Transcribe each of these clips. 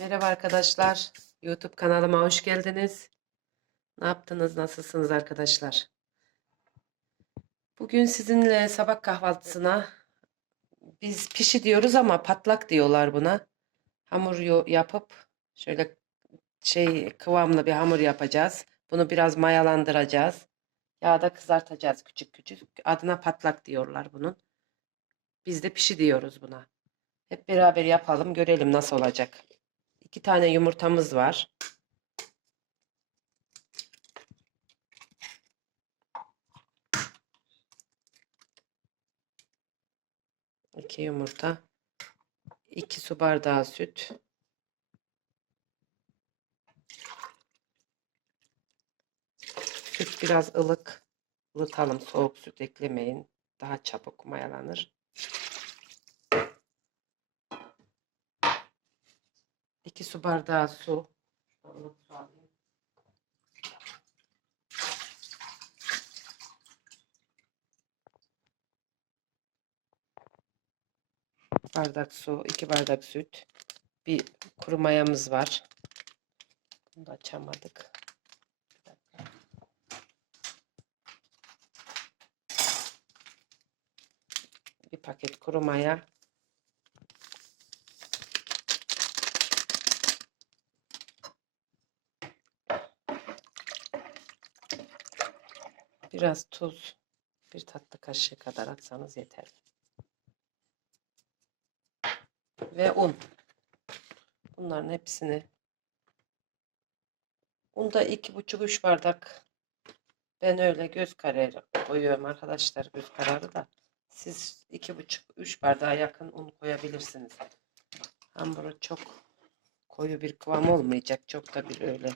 Merhaba arkadaşlar. YouTube kanalıma hoş geldiniz. Ne yaptınız? Nasılsınız arkadaşlar? Bugün sizinle sabah kahvaltısına biz pişi diyoruz ama patlak diyorlar buna. Hamur yapıp şöyle şey kıvamlı bir hamur yapacağız. Bunu biraz mayalandıracağız. Yağda kızartacağız küçük küçük. Adına patlak diyorlar bunun. Biz de pişi diyoruz buna. Hep beraber yapalım, görelim nasıl olacak. İki tane yumurtamız var. İki yumurta. iki su bardağı süt. Süt biraz ılık. Ilıtalım. Soğuk süt eklemeyin. Daha çabuk mayalanır. 2 su bardağı su. Bardak su, 2 bardak süt. Bir kuru mayamız var. Bunu da açamadık. Bir paket kuru maya. Biraz tuz. Bir tatlı kaşığı kadar atsanız yeterli. Ve un. Bunların hepsini Unda iki buçuk üç bardak ben öyle göz kararı koyuyorum arkadaşlar göz kararı da siz iki buçuk üç bardağa yakın un koyabilirsiniz. Hamuru çok koyu bir kıvam olmayacak. Çok da bir öyle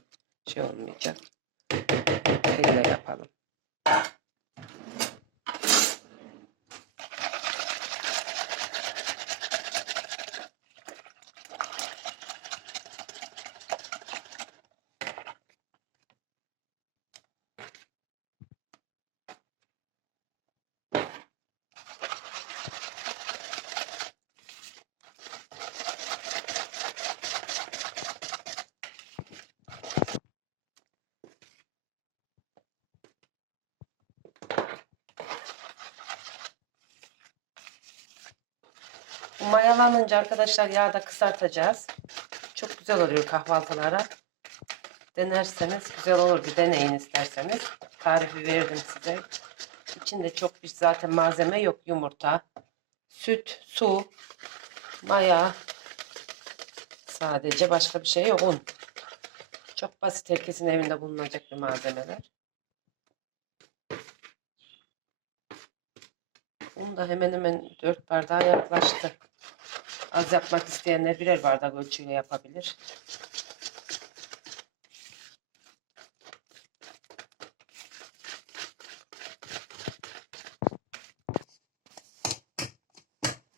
şey olmayacak. Elle yapalım. Bu mayalanınca arkadaşlar yağda kızartacağız. Çok güzel oluyor kahvaltılara. Denerseniz güzel olur. Bir deneyin isterseniz. Tarifi verdim size. İçinde çok bir zaten malzeme yok. Yumurta, süt, su, maya. Sadece başka bir şey yok. Un. Çok basit herkesin evinde bulunacak bir malzemeler. Un da hemen hemen 4 bardağa yaklaştı. Az yapmak isteyenler birer bardak ölçüyle yapabilir.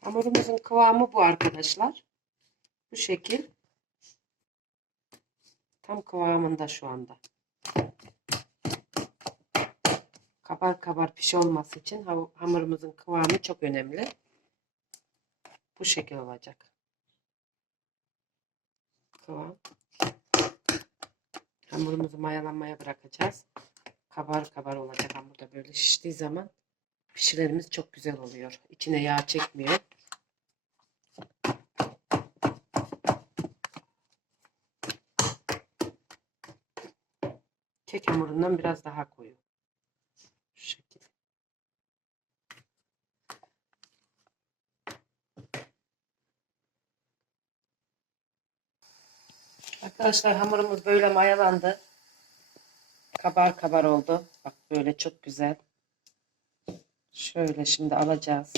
Hamurumuzun kıvamı bu arkadaşlar. Bu şekil. Tam kıvamında şu anda. Kabar kabar pişi olması için hamurumuzun kıvamı çok önemli. Bu şekil olacak. Kıvam. Hamurumuzu mayalanmaya bırakacağız. Kabar kabar olacak hamurda böyle şiştiği zaman pişilerimiz çok güzel oluyor. İçine yağ çekmiyor. Kek hamurundan biraz daha koyu. Şu şekil. Arkadaşlar hamurumuz böyle mayalandı. Kabar kabar oldu. Bak böyle çok güzel. Şöyle şimdi alacağız.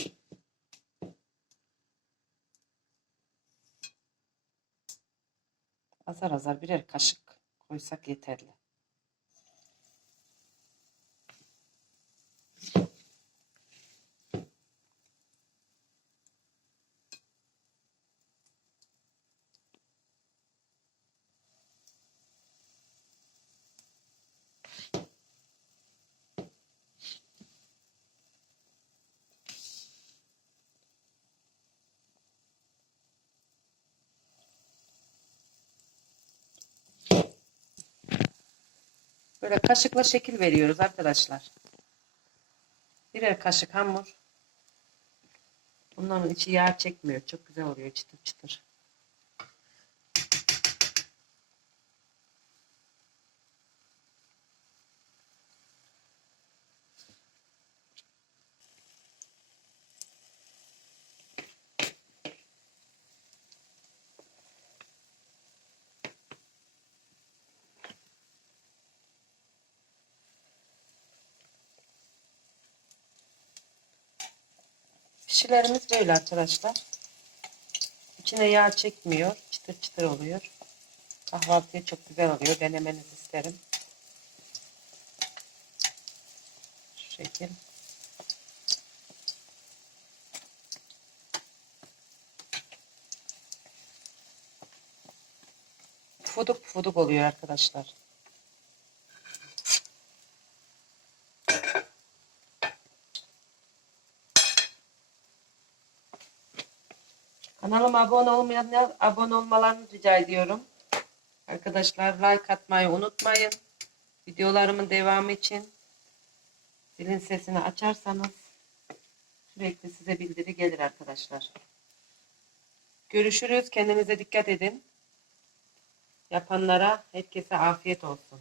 Azar azar birer kaşık koysak yeterli. Şöyle kaşıkla şekil veriyoruz arkadaşlar. Birer kaşık hamur. Bunların içi yağ çekmiyor. Çok güzel oluyor çıtır çıtır. Pişilerimiz böyle arkadaşlar. İçine yağ çekmiyor. Çıtır çıtır oluyor. Kahvaltıya çok güzel oluyor. Denemenizi isterim. Şu şekil. Pufuduk pufuduk oluyor arkadaşlar. Kanalıma abone olmayanlar abone olmalarını rica ediyorum. Arkadaşlar like atmayı unutmayın. Videolarımın devamı için zilin sesini açarsanız sürekli size bildiri gelir arkadaşlar. Görüşürüz. Kendinize dikkat edin. Yapanlara herkese afiyet olsun.